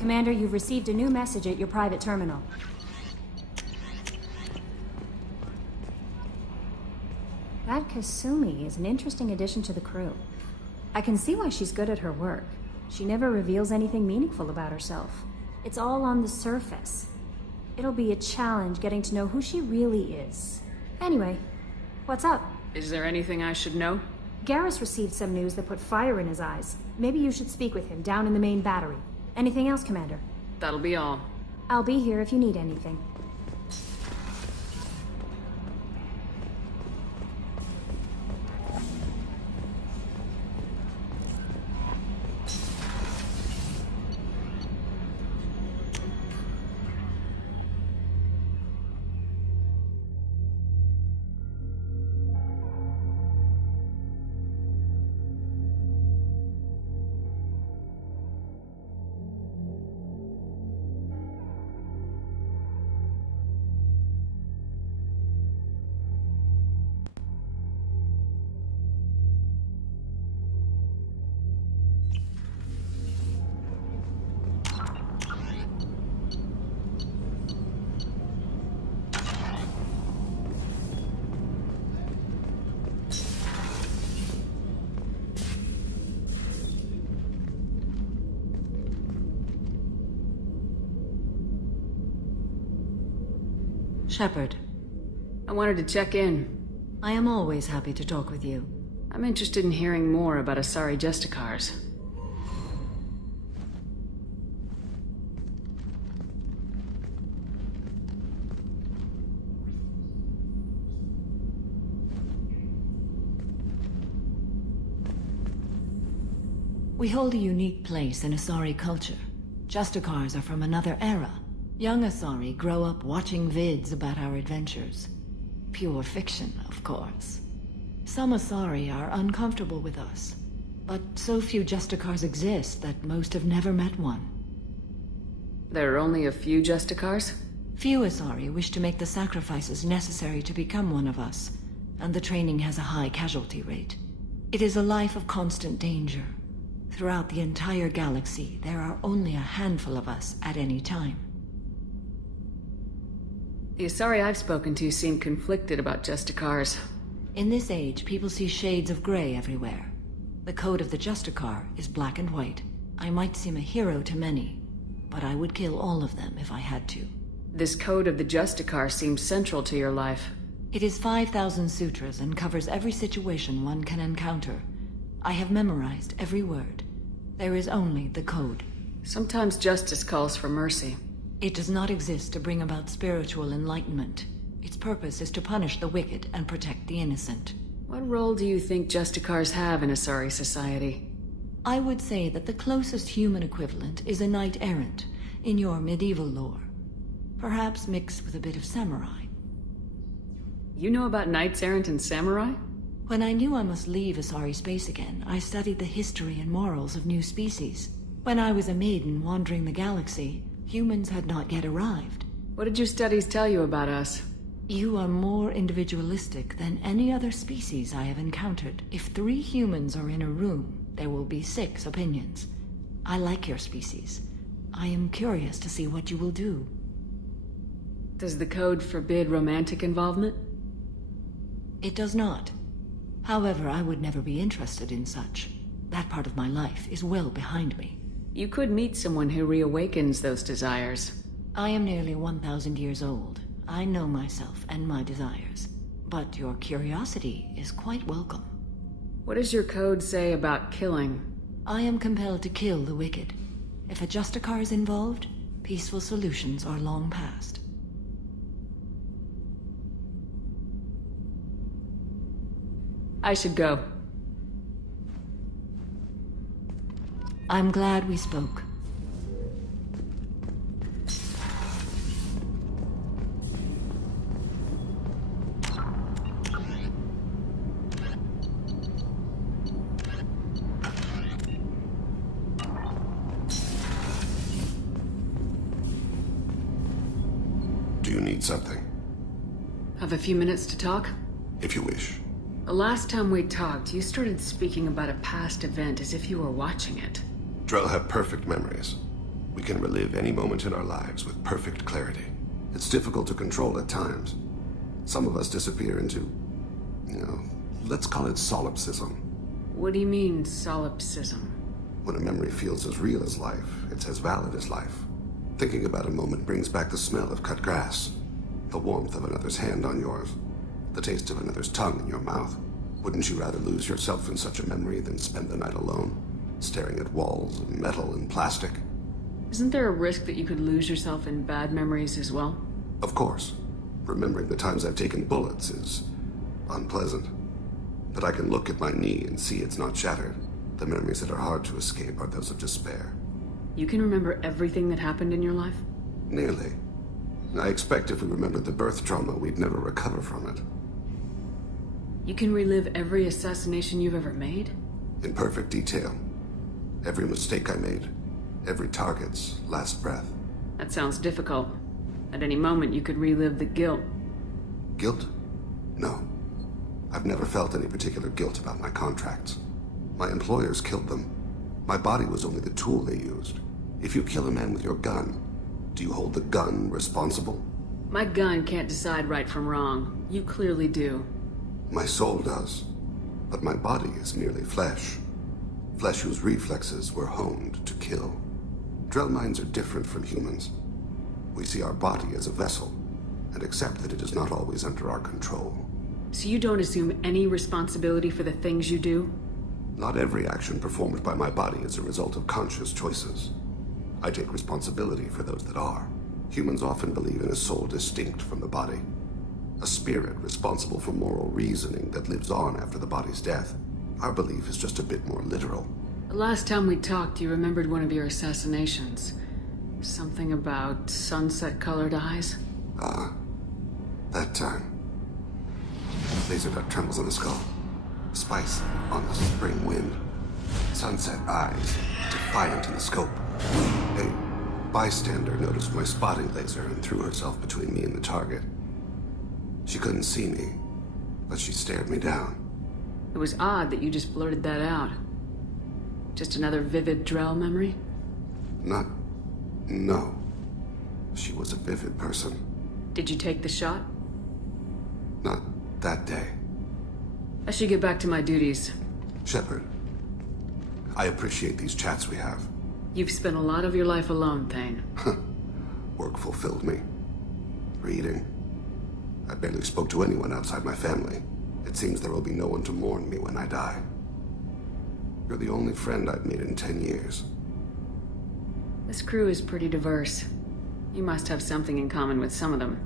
Commander, you've received a new message at your private terminal. That Kasumi is an interesting addition to the crew. I can see why she's good at her work. She never reveals anything meaningful about herself. It's all on the surface. It'll be a challenge getting to know who she really is. Anyway, what's up? Is there anything I should know? Garrus received some news that put fire in his eyes. Maybe you should speak with him down in the main battery. Anything else, Commander? That'll be all. I'll be here if you need anything. Shepard. I wanted to check in. I am always happy to talk with you. I'm interested in hearing more about Asari Justicars. We hold a unique place in Asari culture. Justicars are from another era. Young Asari grow up watching vids about our adventures. Pure fiction, of course. Some Asari are uncomfortable with us, but so few Justicars exist that most have never met one. There are only a few Justicars? Few Asari wish to make the sacrifices necessary to become one of us, and the training has a high casualty rate. It is a life of constant danger. Throughout the entire galaxy, there are only a handful of us at any time. The Asari I've spoken to seem conflicted about Justicars. In this age, people see shades of gray everywhere. The code of the Justicar is black and white. I might seem a hero to many, but I would kill all of them if I had to. This code of the Justicar seems central to your life. It is 5,000 sutras and covers every situation one can encounter. I have memorized every word. There is only the code. Sometimes justice calls for mercy. It does not exist to bring about spiritual enlightenment. Its purpose is to punish the wicked and protect the innocent. What role do you think Justicars have in Asari society? I would say that the closest human equivalent is a knight-errant in your medieval lore. Perhaps mixed with a bit of samurai. You know about knights-errant and samurai? When I knew I must leave Asari space again, I studied the history and morals of new species. When I was a maiden wandering the galaxy, humans had not yet arrived. What did your studies tell you about us? You are more individualistic than any other species I have encountered. If 3 humans are in a room, there will be 6 opinions. I like your species. I am curious to see what you will do. Does the code forbid romantic involvement? It does not. However, I would never be interested in such. That part of my life is well behind me. You could meet someone who reawakens those desires. I am nearly 1,000 years old. I know myself and my desires. But your curiosity is quite welcome. What does your code say about killing? I am compelled to kill the wicked. If a Justicar is involved, peaceful solutions are long past. I should go. I'm glad we spoke. Do you need something? Have a few minutes to talk? If you wish. The last time we talked, you started speaking about a past event as if you were watching it. Drell have perfect memories. We can relive any moment in our lives with perfect clarity. It's difficult to control at times. Some of us disappear into, let's call it solipsism. What do you mean, solipsism? When a memory feels as real as life, it's as valid as life. Thinking about a moment brings back the smell of cut grass, the warmth of another's hand on yours, the taste of another's tongue in your mouth. Wouldn't you rather lose yourself in such a memory than spend the night alone, staring at walls of metal and plastic? Isn't there a risk that you could lose yourself in bad memories as well? Of course. Remembering the times I've taken bullets is unpleasant. But I can look at my knee and see it's not shattered. The memories that are hard to escape are those of despair. You can remember everything that happened in your life? Nearly. I expect if we remembered the birth trauma, we'd never recover from it. You can relive every assassination you've ever made? In perfect detail. Every mistake I made. Every target's last breath. That sounds difficult. At any moment, you could relive the guilt. Guilt? No. I've never felt any particular guilt about my contracts. My employers killed them. My body was only the tool they used. If you kill a man with your gun, do you hold the gun responsible? My gun can't decide right from wrong. You clearly do. My soul does. But my body is merely flesh. Flesh whose reflexes were honed to kill. Drell minds are different from humans. We see our body as a vessel, and accept that it is not always under our control. So you don't assume any responsibility for the things you do? Not every action performed by my body is a result of conscious choices. I take responsibility for those that are. Humans often believe in a soul distinct from the body. A spirit responsible for moral reasoning that lives on after the body's death. Our belief is just a bit more literal. The last time we talked, you remembered one of your assassinations. Something about sunset-colored eyes? That time. Laser dot trembles on the skull. Spice on the spring wind. Sunset eyes, defiant in the scope. A bystander noticed my spotting laser and threw herself between me and the target. She couldn't see me, but she stared me down. It was odd that you just blurted that out. Just another vivid Drell memory? No. She was a vivid person. Did you take the shot? Not that day. I should get back to my duties. Shepard, I appreciate these chats we have. You've spent a lot of your life alone, Thane. Work fulfilled me. Reading. I barely spoke to anyone outside my family. It seems there will be no one to mourn me when I die. You're the only friend I've made in 10 years. This crew is pretty diverse. You must have something in common with some of them.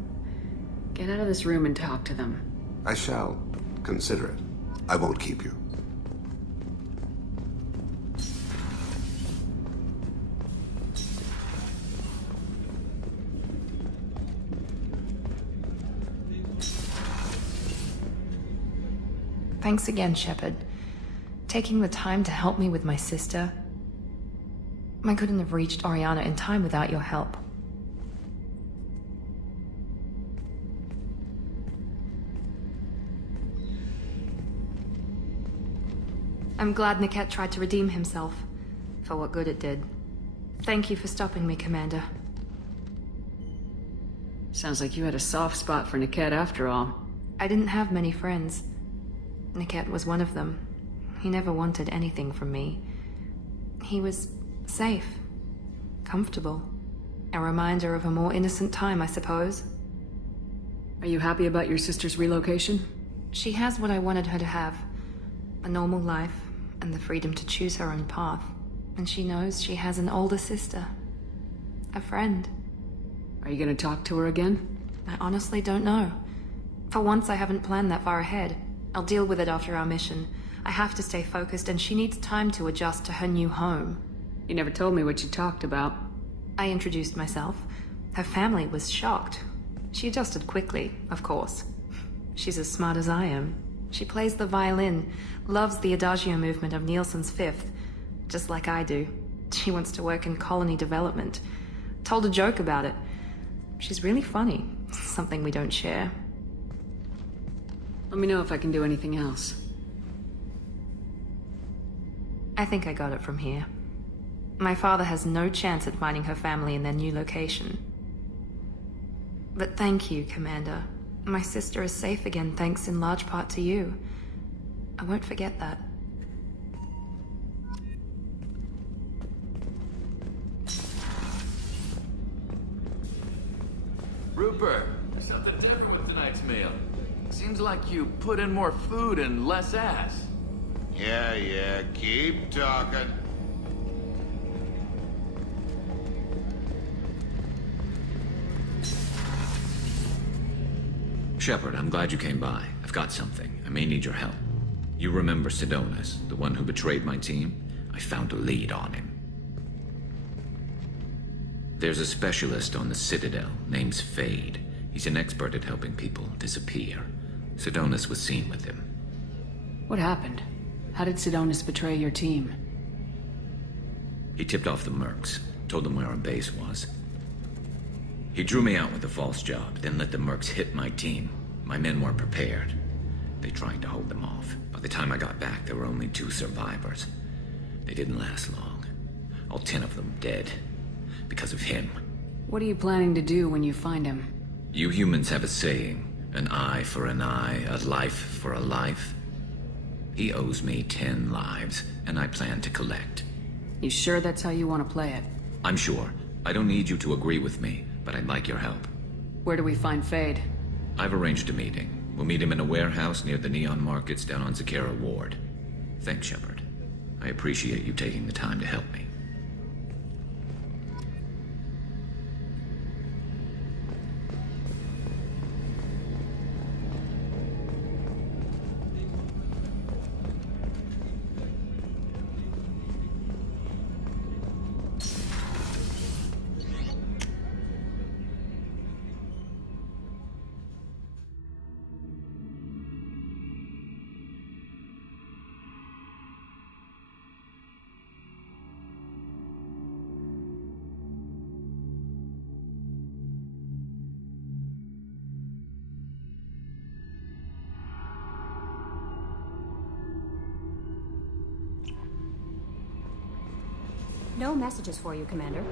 Get out of this room and talk to them. I shall. Consider it. I won't keep you. Thanks again, Shepard. Taking the time to help me with my sister. I couldn't have reached Oriana in time without your help. I'm glad Niket tried to redeem himself, for what good it did. Thank you for stopping me, Commander. Sounds like you had a soft spot for Niket after all. I didn't have many friends. Niket was one of them. He never wanted anything from me. He was safe, comfortable. A reminder of a more innocent time, I suppose. Are you happy about your sister's relocation? She has what I wanted her to have. A normal life, and the freedom to choose her own path. And she knows she has an older sister. A friend. Are you gonna talk to her again? I honestly don't know. For once, I haven't planned that far ahead. I'll deal with it after our mission. I have to stay focused, and she needs time to adjust to her new home. You never told me what you talked about. I introduced myself. Her family was shocked. She adjusted quickly, of course. She's as smart as I am. She plays the violin, loves the Adagio movement of Nielsen's Fifth, just like I do. She wants to work in colony development. Told a joke about it. She's really funny, something we don't share. Let me know if I can do anything else. I think I got it from here. My father has no chance at finding her family in their new location. But thank you, Commander. My sister is safe again thanks in large part to you. I won't forget that. Rupert, there's something different with tonight's meal. Seems like you put in more food and less ass. Yeah, keep talking. Shepard, I'm glad you came by. I've got something. I may need your help. You remember Sidonus, the one who betrayed my team? I found a lead on him. There's a specialist on the Citadel, name's Fade. He's an expert at helping people disappear. Sidonus was seen with him. What happened? How did Sidonus betray your team? He tipped off the mercs, told them where our base was. He drew me out with a false job, then let the mercs hit my team. My men weren't prepared. They tried to hold them off. By the time I got back, there were only 2 survivors. They didn't last long. All 10 of them dead. Because of him. What are you planning to do when you find him? You humans have a saying, an eye for an eye, a life for a life. He owes me 10 lives, and I plan to collect. You sure that's how you want to play it? I'm sure. I don't need you to agree with me, but I'd like your help. Where do we find Fade? I've arranged a meeting. We'll meet him in a warehouse near the Neon Markets down on Zakera Ward. Thanks, Shepard. I appreciate you taking the time to help me. No messages for you, Commander.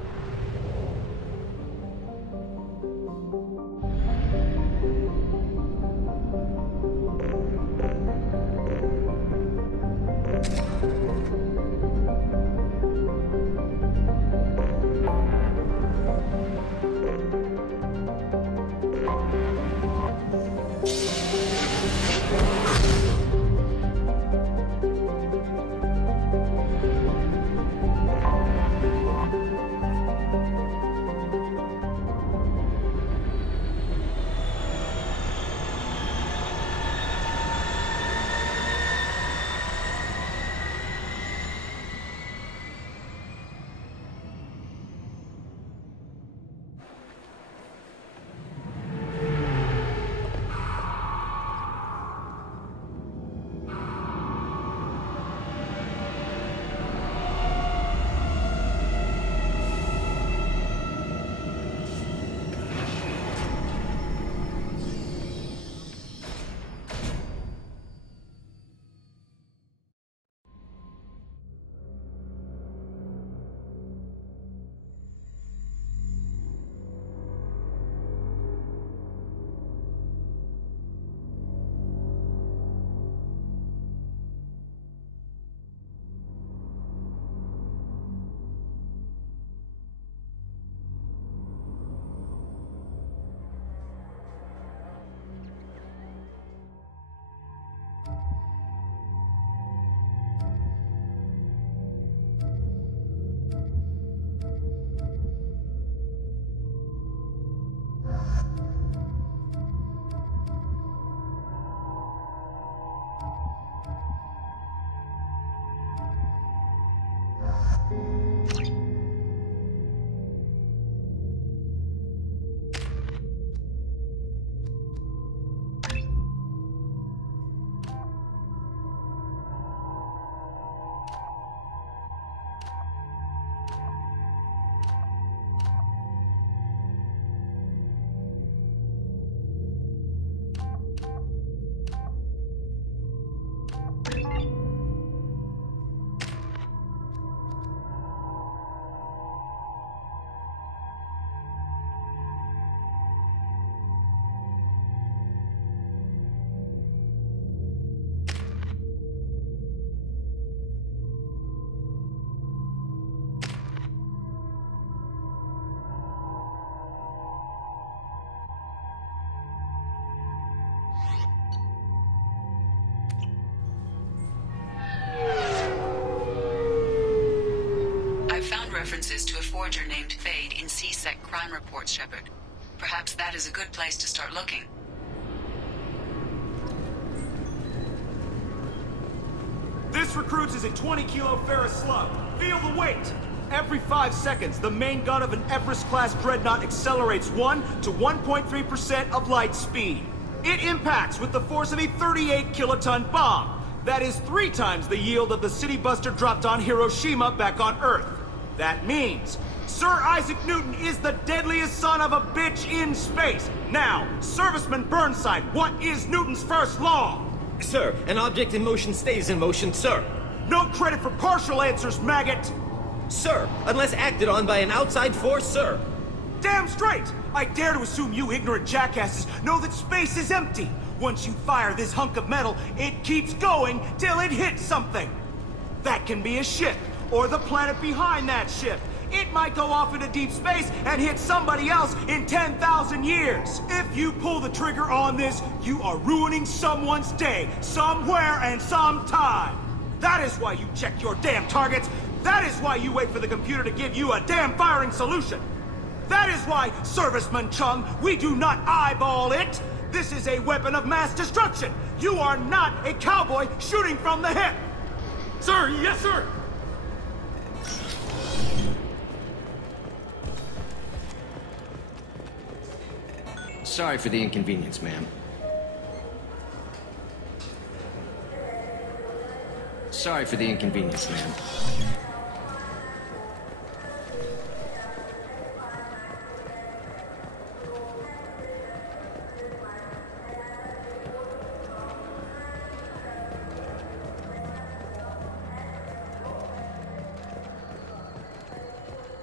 references to a forger named Fade in C-Sec crime reports, Shepard. Perhaps that is a good place to start looking. This recruits is a 20-kilo ferrous slug. Feel the weight! Every 5 seconds, the main gun of an Everest-class dreadnought accelerates 1 to 1.3% of light speed. It impacts with the force of a 38-kiloton bomb. That is 3 times the yield of the city buster dropped on Hiroshima back on Earth. That means Sir Isaac Newton is the deadliest son of a bitch in space. Now, Serviceman Burnside, what is Newton's first law? Sir, an object in motion stays in motion, sir. No credit for partial answers, maggot! Sir, unless acted on by an outside force, sir. Damn straight! I dare to assume you ignorant jackasses know that space is empty. Once you fire this hunk of metal, it keeps going till it hits something. That can be a ship, or the planet behind that ship. It might go off into deep space and hit somebody else in 10,000 years. If you pull the trigger on this, you are ruining someone's day, somewhere and sometime. That is why you check your damn targets. That is why you wait for the computer to give you a damn firing solution. That is why, Serviceman Chung, we do not eyeball it. This is a weapon of mass destruction. You are not a cowboy shooting from the hip. Sir, yes, sir. Sorry for the inconvenience, ma'am. Sorry for the inconvenience, ma'am.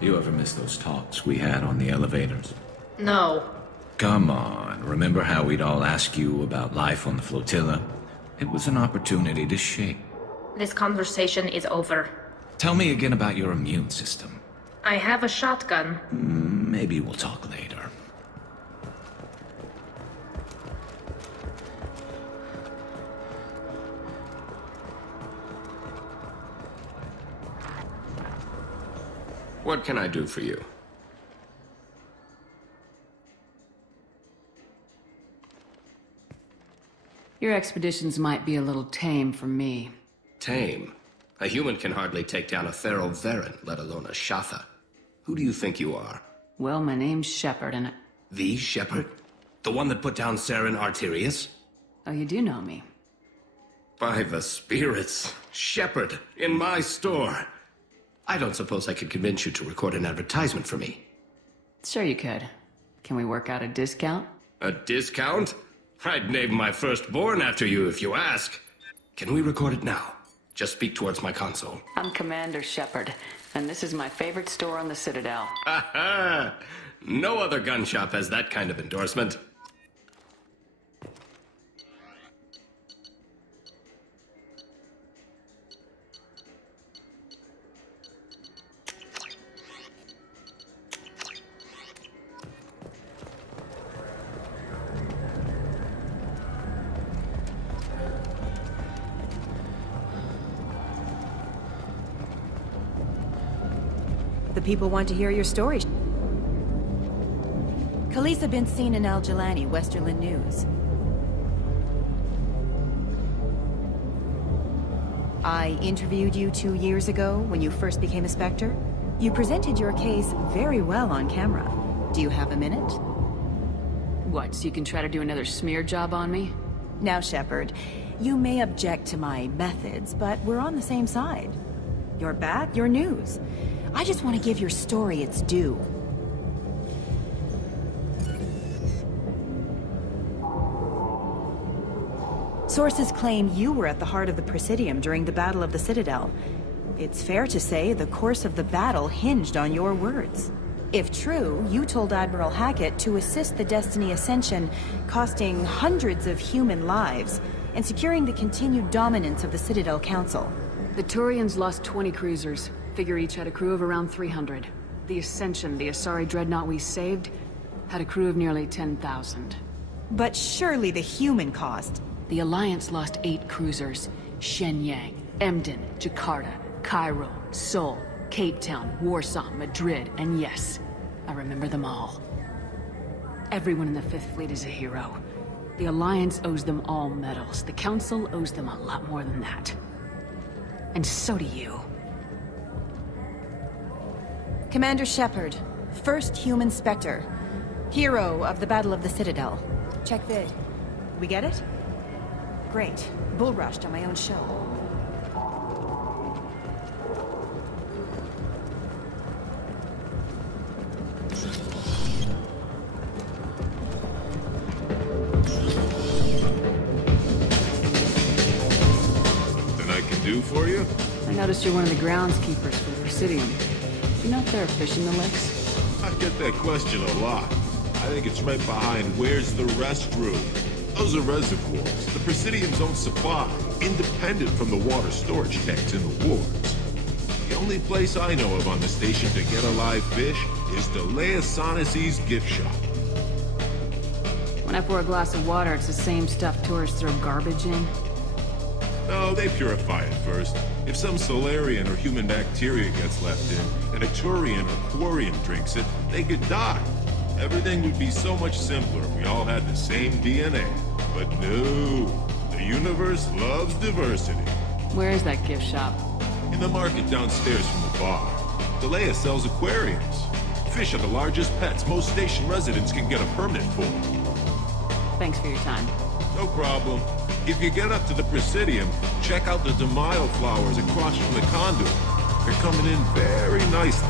You ever miss those talks we had on the elevators? No. Come on, remember how we'd all ask you about life on the flotilla? It was an opportunity to shape. This conversation is over. Tell me again about your immune system. I have a shotgun. Maybe we'll talk later. What can I do for you? Your expeditions might be a little tame for me. Tame? A human can hardly take down a Thero Varen, let alone a Shatha. Who do you think you are? Well, my name's Shepard, and The Shepard? The one that put down Saren Arterius? Oh, you do know me. By the spirits. Shepard, in my store. I don't suppose I could convince you to record an advertisement for me. Sure you could. Can we work out a discount? A discount? I'd name my firstborn after you if you ask. Can we record it now? Just speak towards my console. I'm Commander Shepard, and this is my favorite store on the Citadel. Ha ha! No other gun shop has that kind of endorsement. The people want to hear your story. Khalisah bint Sinan al-Jilani, Westerland News. I interviewed you 2 years ago when you first became a Spectre. You presented your case very well on camera. Do you have a minute? What, so you can try to do another smear job on me? Now, Shepard, you may object to my methods, but we're on the same side. You're back, you're news. I just want to give your story its due. Sources claim you were at the heart of the Presidium during the Battle of the Citadel. It's fair to say the course of the battle hinged on your words. If true, you told Admiral Hackett to assist the Destiny Ascension, costing hundreds of human lives, and securing the continued dominance of the Citadel Council. The Turians lost 20 cruisers. Figure each had a crew of around 300. The Ascension, the Asari dreadnought we saved, had a crew of nearly 10,000. But surely the human cost. The Alliance lost 8 cruisers. Shenyang, Emden, Jakarta, Cairo, Seoul. Cape Town, Warsaw, Madrid, and yes, I remember them all. Everyone in the Fifth Fleet is a hero. The Alliance owes them all medals. The Council owes them a lot more than that. And so do you. Commander Shepard, first human Spectre. Hero of the Battle of the Citadel. Check vid. We get it? Great. Bull rushed on my own show. Something I can do for you? I noticed you're one of the groundskeepers for the Presidium. You know if there are fish in the lakes? I get that question a lot. I think it's right behind where's the restroom. Those are reservoirs, the Presidium's own supply, independent from the water storage tanks in the wards. The only place I know of on the station to get a live fish is Delea Sonasy's gift shop. When I pour a glass of water, it's the same stuff tourists throw garbage in? No, they purify it first. If some Solarian or human bacteria gets left in, and a Turian or Quarian drinks it, they could die. Everything would be so much simpler if we all had the same DNA. But no, the universe loves diversity. Where is that gift shop? In the market downstairs from the bar. Delea sells aquariums. Fish are the largest pets most station residents can get a permit for. Thanks for your time. No problem. If you get up to the Presidium, check out the DeMaio flowers across from the conduit. They're coming in very nicely.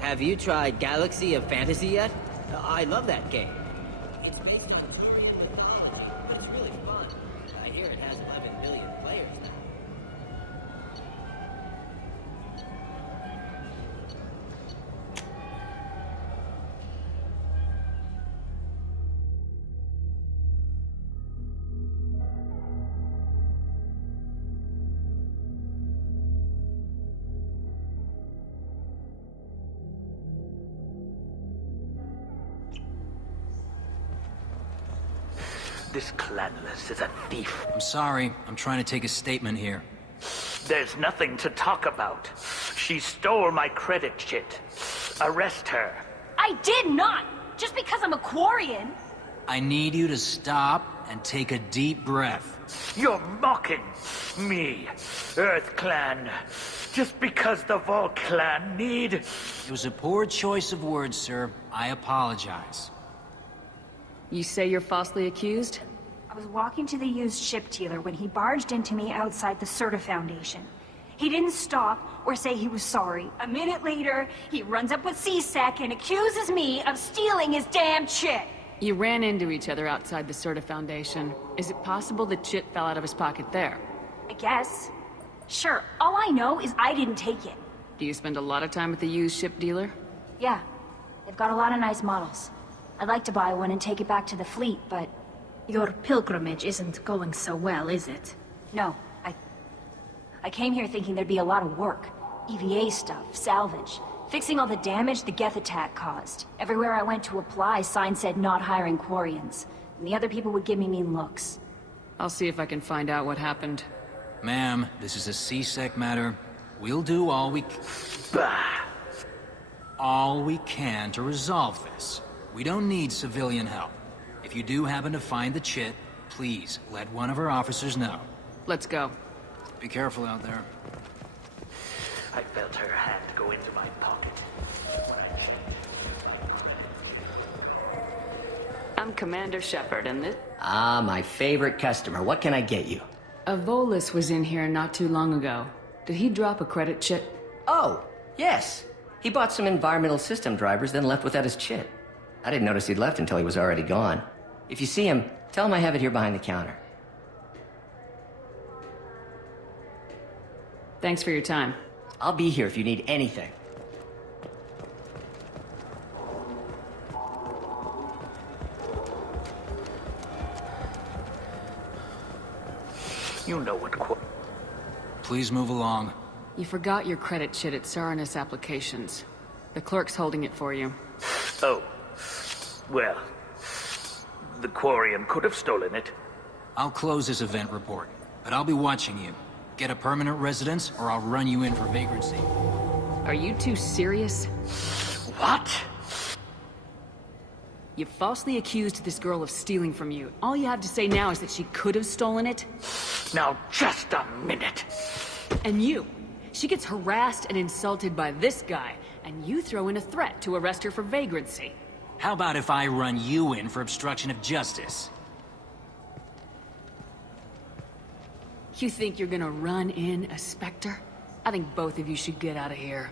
Have you tried Galaxy of Fantasy yet? I love that game. It's based on Korean mythology, but it's really fun. I hear it has 11 million players now. This Clanless is a thief. I'm sorry. I'm trying to take a statement here. There's nothing to talk about. She stole my credit chit. Arrest her. I did not! Just because I'm a Quarian! I need you to stop and take a deep breath. You're mocking me, Earth Clan. Just because the Vol Clan need... It was a poor choice of words, sir. I apologize. You say you're falsely accused? I was walking to the used ship dealer when he barged into me outside the Serta Foundation. He didn't stop or say he was sorry. A minute later, he runs up with C-Sec and accuses me of stealing his damn chit. You ran into each other outside the Serta Foundation. Is it possible the chit fell out of his pocket there? I guess. Sure, all I know is I didn't take it. Do you spend a lot of time at the used ship dealer? Yeah, they've got a lot of nice models. I'd like to buy one and take it back to the fleet, but... Your pilgrimage isn't going so well, is it? No, I came here thinking there'd be a lot of work. EVA stuff, salvage, fixing all the damage the Geth attack caused. Everywhere I went to apply, signs said not hiring Quarians. And the other people would give me mean looks. I'll see if I can find out what happened. Ma'am, this is a C-Sec matter. We'll do all we can to resolve this. We don't need civilian help. If you do happen to find the chit, please let one of our officers know. Let's go. Be careful out there. I felt her hand go into my pocket when I changed. I'm Commander Shepard, and this... Ah, my favorite customer. What can I get you? A Volus was in here not too long ago. Did he drop a credit chit? Oh, yes. He bought some environmental system drivers, then left without his chit. I didn't notice he'd left until he was already gone. If you see him, tell him I have it here behind the counter. Thanks for your time. I'll be here if you need anything. You know what Please move along. You forgot your credit chit at Saranus Applications. The clerk's holding it for you. Oh. Well, the Quarian could have stolen it. I'll close this event report, but I'll be watching you. Get a permanent residence, or I'll run you in for vagrancy. Are you two serious? What? You falsely accused this girl of stealing from you. All you have to say now is that she could have stolen it? Now, just a minute. And you. She gets harassed and insulted by this guy, and you throw in a threat to arrest her for vagrancy. How about if I run you in for obstruction of justice? You think you're gonna run in a Spectre? I think both of you should get out of here.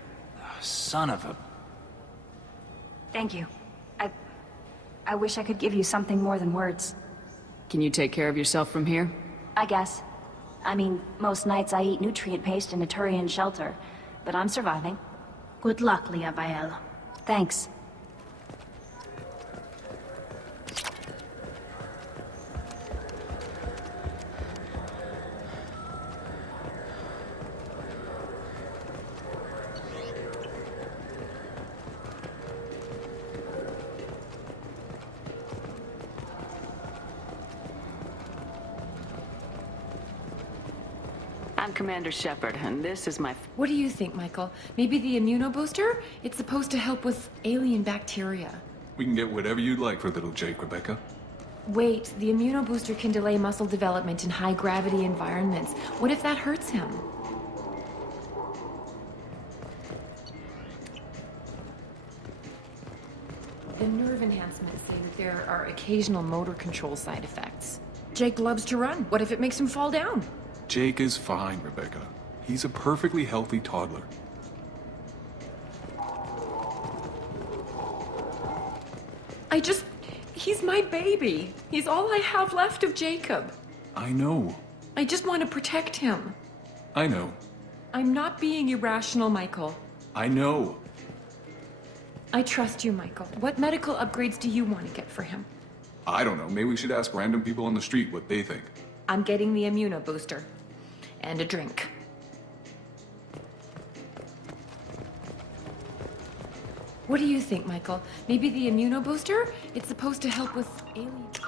Son of a... Thank you. I wish I could give you something more than words. Can you take care of yourself from here? I guess. I mean, most nights I eat nutrient paste in a Turian shelter, but I'm surviving. Good luck, Leah Bael. Thanks. I'm Commander Shepard, and this is my... What do you think, Michael? Maybe the immunobooster? It's supposed to help with alien bacteria. We can get whatever you'd like for little Jake, Rebecca. Wait, the immunobooster can delay muscle development in high-gravity environments. What if that hurts him? The nerve enhancements say that there are occasional motor control side effects. Jake loves to run. What if it makes him fall down? Jake is fine, Rebecca. He's a perfectly healthy toddler. He's my baby. He's all I have left of Jacob. I know. I just want to protect him. I know. I'm not being irrational, Michael. I know. I trust you, Michael. What medical upgrades do you want to get for him? I don't know. Maybe we should ask random people on the street what they think. I'm getting the immunobooster. And a drink. What do you think, Michael? Maybe the immunobooster? It's supposed to help with aliens.